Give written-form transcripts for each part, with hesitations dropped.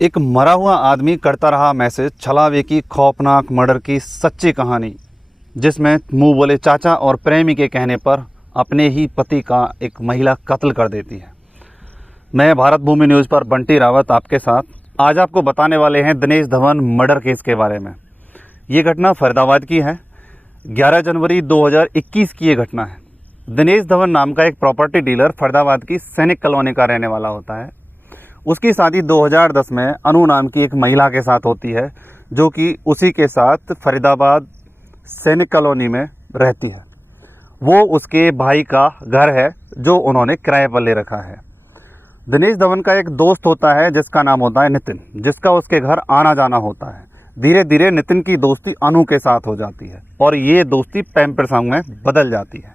एक मरा हुआ आदमी करता रहा मैसेज छलावे की खौफनाक मर्डर की सच्ची कहानी, जिसमें मुंह बोले चाचा और प्रेमी के कहने पर अपने ही पति का एक महिला कत्ल कर देती है। मैं भारत भूमि न्यूज़ पर बंटी रावत आपके साथ आज आपको बताने वाले हैं दिनेश धवन मर्डर केस के बारे में। ये घटना फरीदाबाद की है। 11 जनवरी 2021 की ये घटना है। दिनेश धवन नाम का एक प्रॉपर्टी डीलर फरीदाबाद की सैनिक कॉलोनी का रहने वाला होता है। उसकी शादी 2010 में अनु नाम की एक महिला के साथ होती है, जो कि उसी के साथ फरीदाबाद सैनिक कॉलोनी में रहती है। वो उसके भाई का घर है जो उन्होंने किराए पर ले रखा है। दिनेश धवन का एक दोस्त होता है जिसका नाम होता है नितिन, जिसका उसके घर आना जाना होता है। धीरे धीरे नितिन की दोस्ती अनु के साथ हो जाती है और ये दोस्ती प्रेम प्रसंग में बदल जाती है।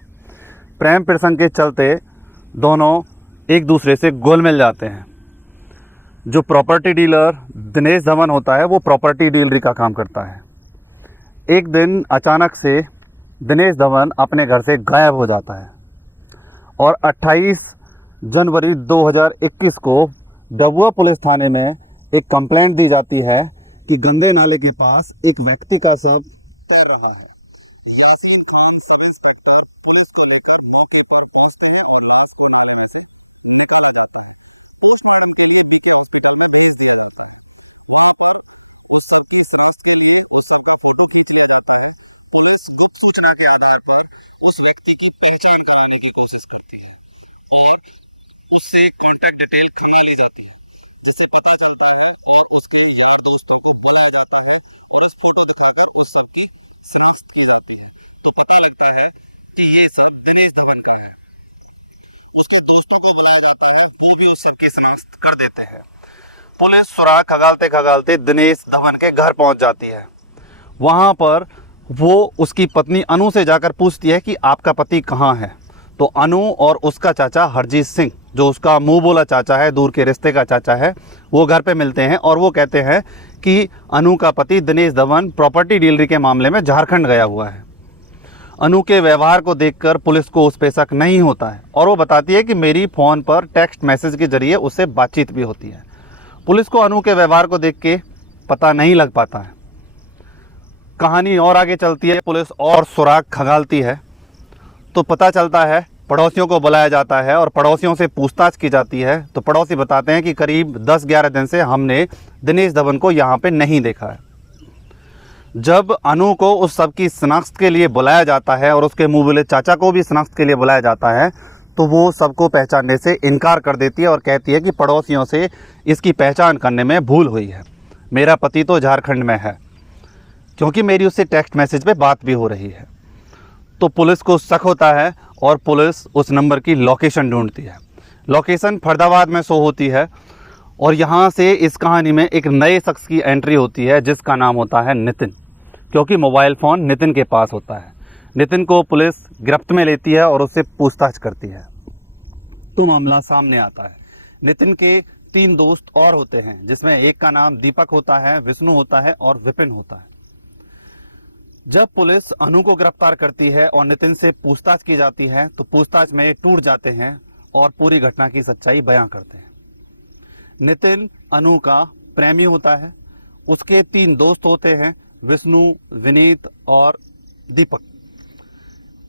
प्रेम प्रसंग के चलते दोनों एक दूसरे से घुल मिल जाते हैं। जो प्रॉपर्टी डीलर दिनेश धवन होता है वो प्रॉपर्टी डीलरी का काम करता है। एक दिन अचानक से दिनेश धवन अपने घर से गायब हो जाता है और 28 जनवरी 2021 को डबुआ पुलिस थाने में एक कंप्लेंट दी जाती है कि गंदे नाले के पास एक व्यक्ति का शव तैर रहा है। Yasin Khan sub inspector police को लेकर मौके पर पहुंचते हैं और लाश को नाले में से निकाला जाता है। पोस्टमार्टम के लिए बीके हॉस्पिटल में भेज दिया जाता है। वहां पर उस सब की शिनाख्त के लिए उस सब का फ़ोटो खींच लिया जाता है। पुलिस गुप्त सूचना के आधार पर उस व्यक्ति की पहचान कराने की कोशिश करती है और उससे कॉन्टैक्ट डिटेल खंगाली जाती है, जिससे पता चलता है और उसके यार दोस्तों को बुलाया जाता है और उस फ़ोटो दिखाकर उस सब की शिनाख्त की जाती है। तो पता लगता है कि ये सब दिनेश धवन का है। उसके दोस्तों को बुलाया जाता है, वो भी उस सब की शिनाख्त कर देते हैं। पुलिस सुराग खगालते खगालते दिनेश धवन के घर पहुंच जाती है। वहां पर वो उसकी पत्नी अनु से जाकर पूछती है कि आपका पति कहाँ है। तो अनु और उसका चाचा हरजीत सिंह, जो उसका मुंह बोला चाचा है, दूर के रिश्ते का चाचा है, वो घर पे मिलते हैं और वो कहते हैं कि अनु का पति दिनेश धवन प्रॉपर्टी डीलरी के मामले में झारखंड गया हुआ है। अनु के व्यवहार को देखकर पुलिस को उस पर शक नहीं होता है और वो बताती है कि मेरी फ़ोन पर टेक्स्ट मैसेज के जरिए उससे बातचीत भी होती है। पुलिस को अनु के व्यवहार को देख के पता नहीं लग पाता है। कहानी और आगे चलती है। पुलिस और सुराग खंगालती है तो पता चलता है, पड़ोसियों को बुलाया जाता है और पड़ोसियों से पूछताछ की जाती है। तो पड़ोसी बताते हैं कि करीब 10-11 दिन से हमने दिनेश धवन को यहाँ पे नहीं देखा है। जब अनु को उस सब की शिनाख्त के लिए बुलाया जाता है और उसके मुँह बोले चाचा को भी शिनाख्त के लिए बुलाया जाता है, तो वो सबको पहचानने से इनकार कर देती है और कहती है कि पड़ोसियों से इसकी पहचान करने में भूल हुई है। मेरा पति तो झारखंड में है, क्योंकि मेरी उससे टेक्स्ट मैसेज पे बात भी हो रही है। तो पुलिस को शक होता है और पुलिस उस नंबर की लोकेशन ढूंढती है। लोकेशन फरीदाबाद में शो होती है और यहाँ से इस कहानी में एक नए शख्स की एंट्री होती है, जिसका नाम होता है नितिन, क्योंकि मोबाइल फ़ोन नितिन के पास होता है। नितिन को पुलिस गिरफ्त में लेती है और उससे पूछताछ करती है तो मामला सामने आता है। नितिन के 3 दोस्त और होते हैं, जिसमें एक का नाम दीपक होता है, विष्णु होता है और विपिन होता है। जब पुलिस अनु को गिरफ्तार करती है और नितिन से पूछताछ की जाती है तो पूछताछ में टूट जाते हैं और पूरी घटना की सच्चाई बयां करते हैं। नितिन अनु का प्रेमी होता है। उसके 3 दोस्त होते हैं, विष्णु, विनीत और दीपक,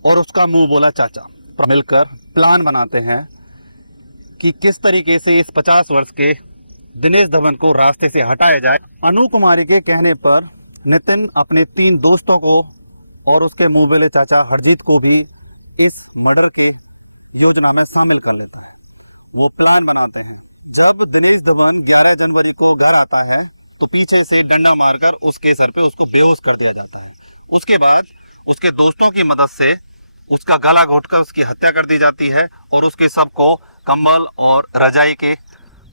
और उसका मुंह बोला चाचा। मिलकर प्लान बनाते हैं कि किस तरीके से इस 50 वर्ष के दिनेश धवन को रास्ते से हटाया जाए। अनु कुमारी के कहने पर नितिन अपने 3 दोस्तों को और उसके मुंह बोले चाचा हरजीत को भी इस मर्डर के योजना में शामिल कर लेता है। वो प्लान बनाते हैं। जब दिनेश धवन 11 जनवरी को घर आता है तो पीछे से डंडा मारकर उसके सर पे उसको बेहोश कर दिया जाता है। उसके बाद उसके दोस्तों की मदद से उसका गला घोंटकर उसकी हत्या कर दी जाती है और उसके शव को कंबल और रजाई के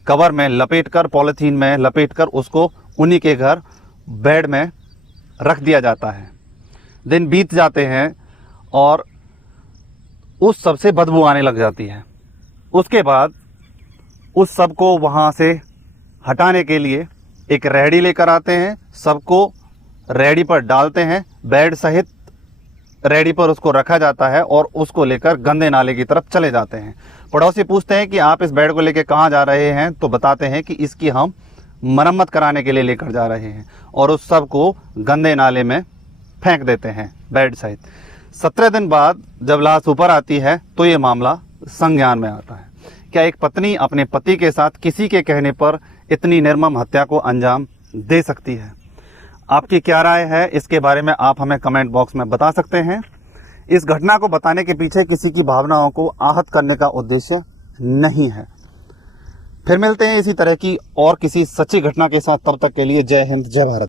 कवर में लपेटकर, पॉलीथीन में लपेटकर उसको उन्हीं के घर बेड में रख दिया जाता है। दिन बीत जाते हैं और उस सब से बदबू आने लग जाती है। उसके बाद उस सब को वहाँ से हटाने के लिए एक रेहड़ी लेकर आते हैं। सबको रेहड़ी पर डालते हैं, बेड सहित रेहड़ी पर उसको रखा जाता है और उसको लेकर गंदे नाले की तरफ चले जाते हैं। पड़ोसी पूछते हैं कि आप इस बेड को लेकर कहाँ जा रहे हैं, तो बताते हैं कि इसकी हम मरम्मत कराने के लिए लेकर जा रहे हैं और उस सब को गंदे नाले में फेंक देते हैं बेड सहित। 17 दिन बाद जब लाश ऊपर आती है तो ये मामला संज्ञान में आता है। क्या एक पत्नी अपने पति के साथ किसी के कहने पर इतनी निर्मम हत्या को अंजाम दे सकती है? आपकी क्या राय है इसके बारे में आप हमें कमेंट बॉक्स में बता सकते हैं। इस घटना को बताने के पीछे किसी की भावनाओं को आहत करने का उद्देश्य नहीं है। फिर मिलते हैं इसी तरह की और किसी सच्ची घटना के साथ, तब तक के लिए जय हिंद, जय भारत।